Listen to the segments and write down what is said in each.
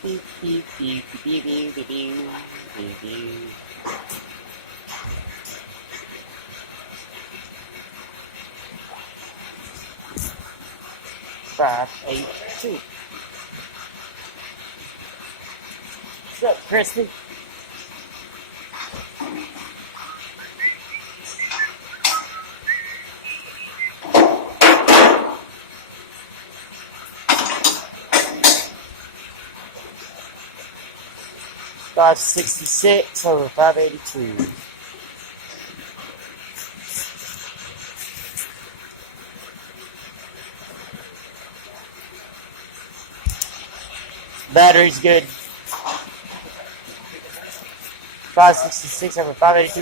Beep, beep, beep, beep, beep, beep, beep, beep, beep. 582. What's up, Christy? $566 over $582. Battery's good. 566 over 582.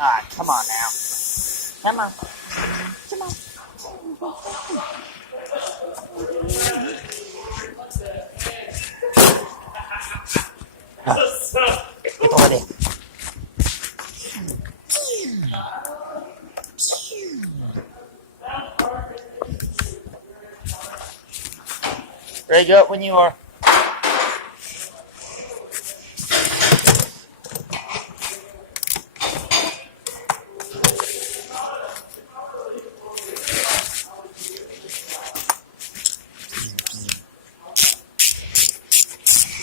Alright, come on now. Come on. Come on. Get over there. Ready to go when you are.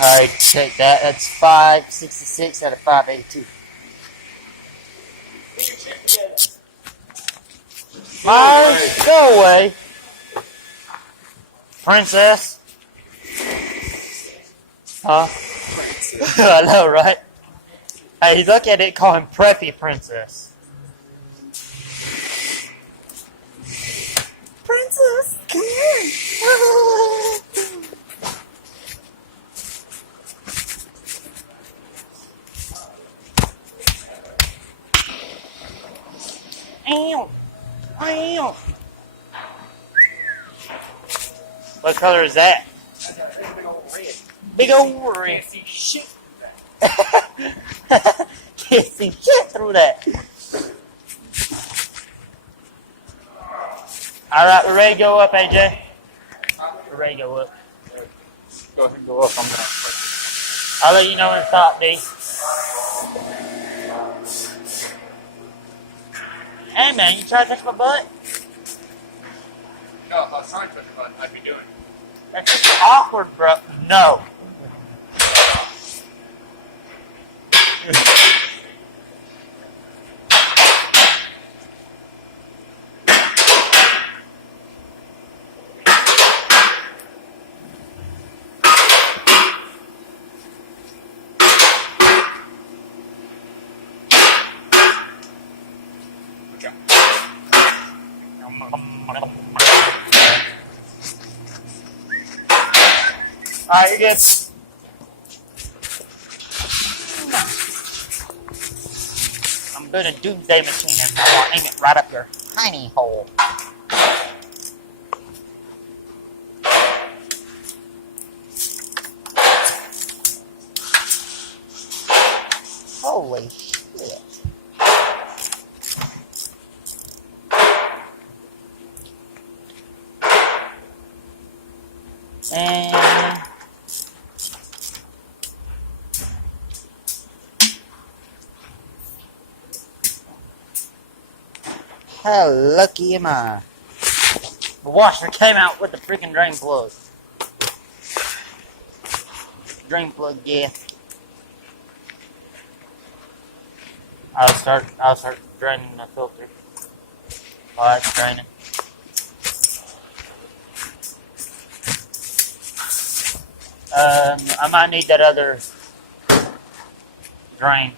Alright, take that. That's 566 out of 582. Myers, go away. Princess. Huh? I know, right? Hey, look at it, call him Preppy Princess. Princess, come here. Ow. Ow. What color is that? Big old red. Can't see shit. Can't see shit through that. Alright, we're ready to go up, AJ. We're ready to go up. Go ahead and go up. I'll let you know when to stop, D. Hey man, you try to touch my butt? No, if I was trying to touch your butt, I'd be doing it. That's just awkward, bro. No. Alright, you're good. I'm doing a doomsday machine and I want to aim it right up your tiny hole. Holy shit. And how lucky am I? The washer came out with the freaking drain plug. Drain plug, yeah. I'll start draining the filter. Oh, it's draining. I might need that other drain.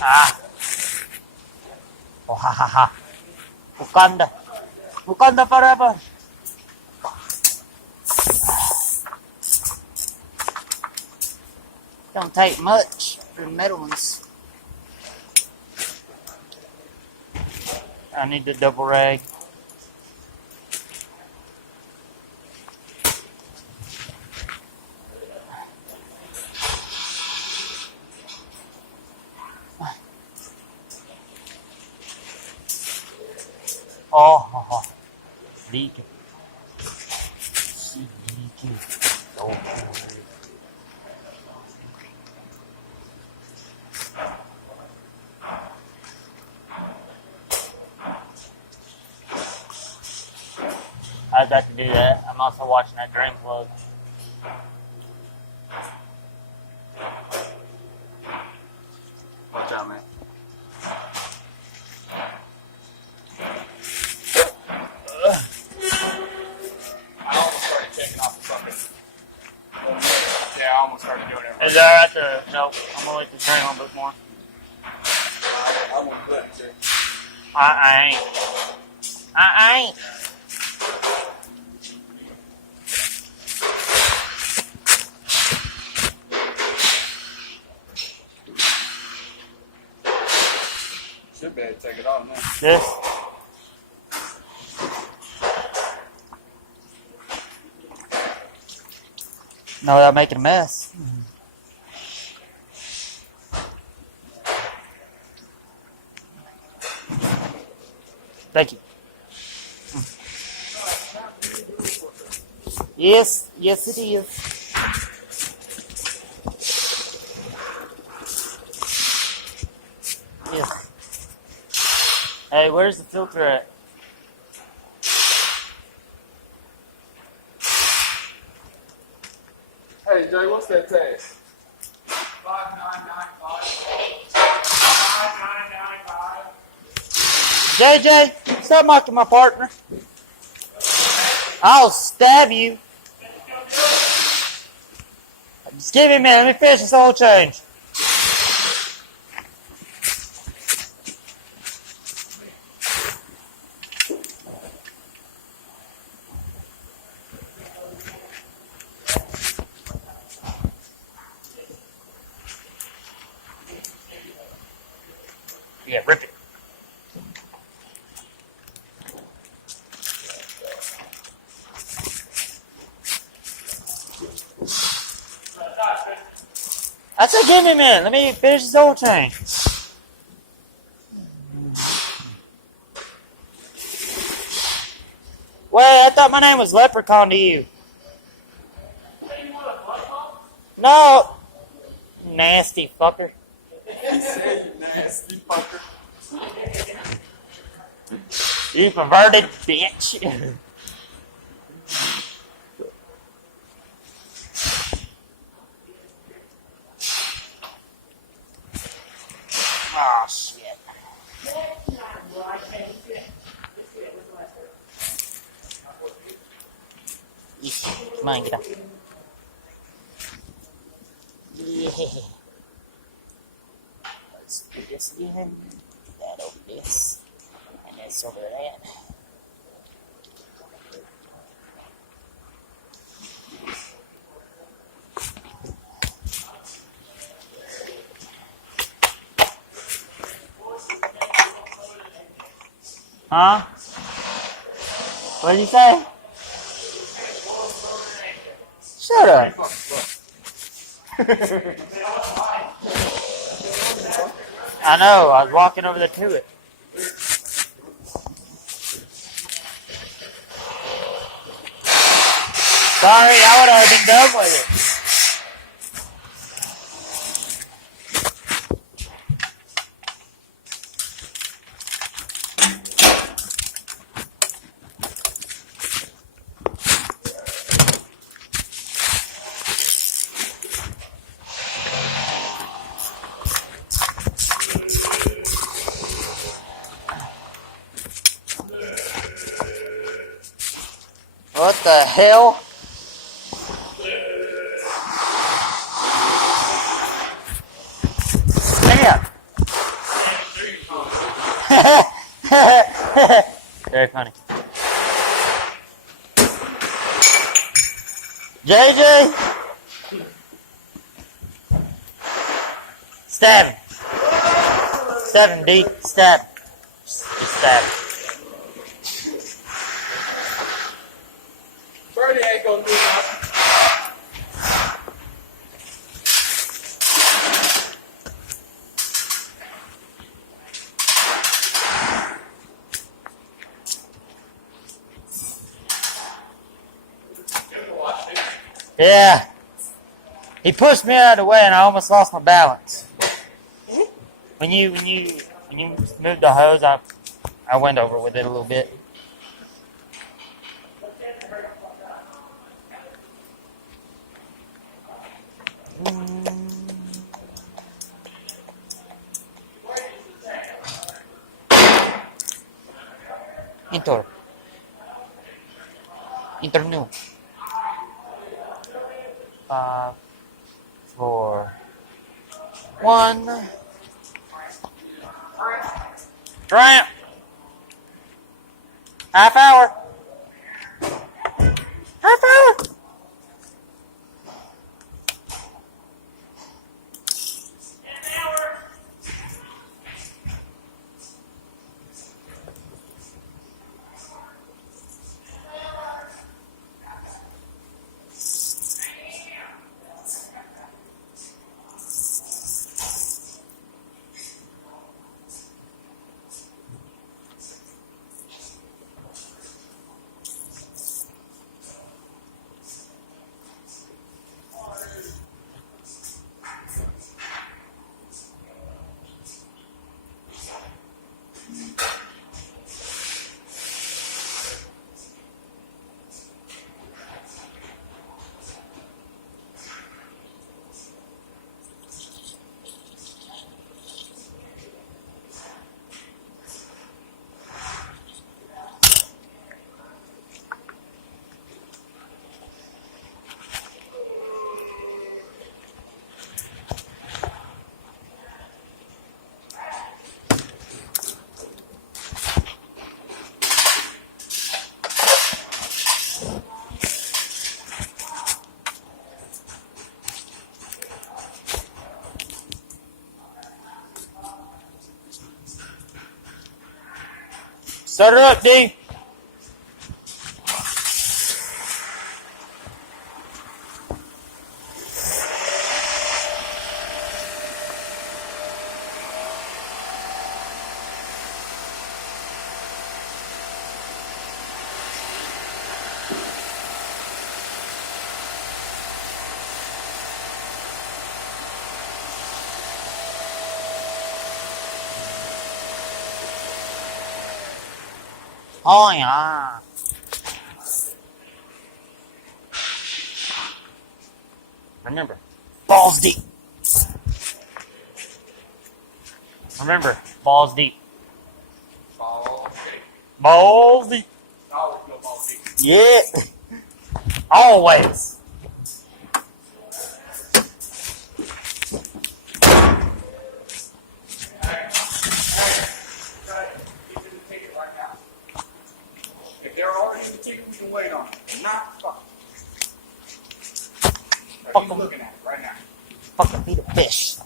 Ah. Oh, ha ha ha. Wakanda. Wakanda forever. Don't take much for the metal ones. I need the double rag. Oh, leaking. She leaking. So good. I was about to do that. I'm also watching that drain plug. Watch out, man. I almost started taking off the fucking. Yeah, I almost started doing it. Is that right? Nope. I'm gonna let this drain a little bit more. I won't do it, sir. I ain't. I ain't. Should be able to take it off now. This. No, without making a mess. Thank you. Yes, yes it is. Yes. Hey, where's the filter at? Hey, Jay, what's that tax? 5995. JJ, stop mocking my partner. I'll stab you. Just give me a minute. Let me finish this whole change. Yeah, rip it. I said give me a minute. Let me finish this whole change. Wait, I thought my name was Leprechaun to you. No. Nasty fucker. He said, you nasty fucker. You perverted bitch. Oh shit. Come on, get up. Yeah. Let's do this again. That over this. And this over that. Huh? What did you say? Shut up. I know, I was walking over there to it. Sorry, I would have been done with it. What the hell? Damn. Very funny. JJ? Stab him. Stab him, D. Stab. Just stab him. Birdie ain't gonna do nothing. Yeah. He pushed me out of the way and I almost lost my balance. When you moved the hose, I went over with it a little bit. Enter new. 5, 4, 1. Tramp. Half hour. Half hour. Start her up, D. Oh yeah. Remember, balls deep. Remember, balls deep. Balls deep. Balls deep. Always go balls deep. Yeah. Always. If they're already in the ticket, we can wait on it. Not fucking. Fuck He's 'em. looking at it right now. Fucking feed a fish.